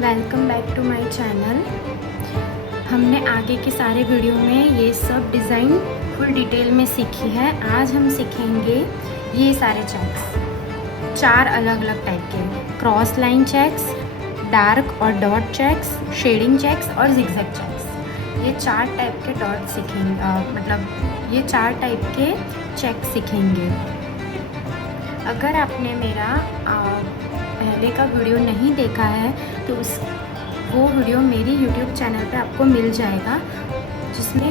Welcome back to my channel. हमने आगे के सारे वीडियो में ये सब डिज़ाइन फुल डिटेल में सीखी है। आज हम सीखेंगे ये सारे चेक्स, 4 अलग अलग टाइप के क्रॉस लाइन चेक्स, डार्क और डॉट चेक्स, शेडिंग चेक्स और जिगजैग चेक्स। ये 4 टाइप के डॉट सीखेंगे, ये 4 टाइप के चेक्स सीखेंगे। अगर आपने मेरा पहले का वीडियो नहीं देखा है तो वो वीडियो मेरी YouTube चैनल पे आपको मिल जाएगा, जिसमें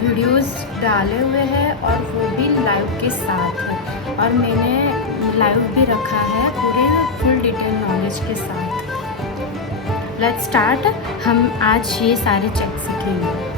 वीडियोस डाले हुए हैं और वो भी लाइव के साथ है, और मैंने लाइव भी रखा है पूरे फुल डिटेल नॉलेज के साथ। Let's start. हम आज ये सारे चेक सीखेंगे।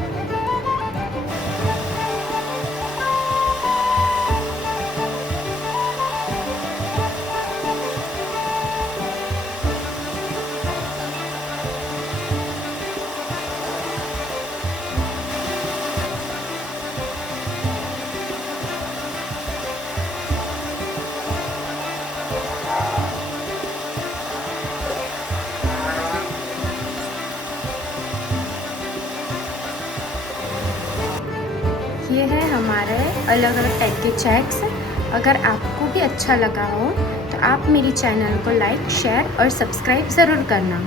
ये है हमारे अलग अलग टाइप के चेक्स। अगर आपको भी अच्छा लगा हो तो आप मेरी चैनल को लाइक, शेयर और सब्सक्राइब ज़रूर करना।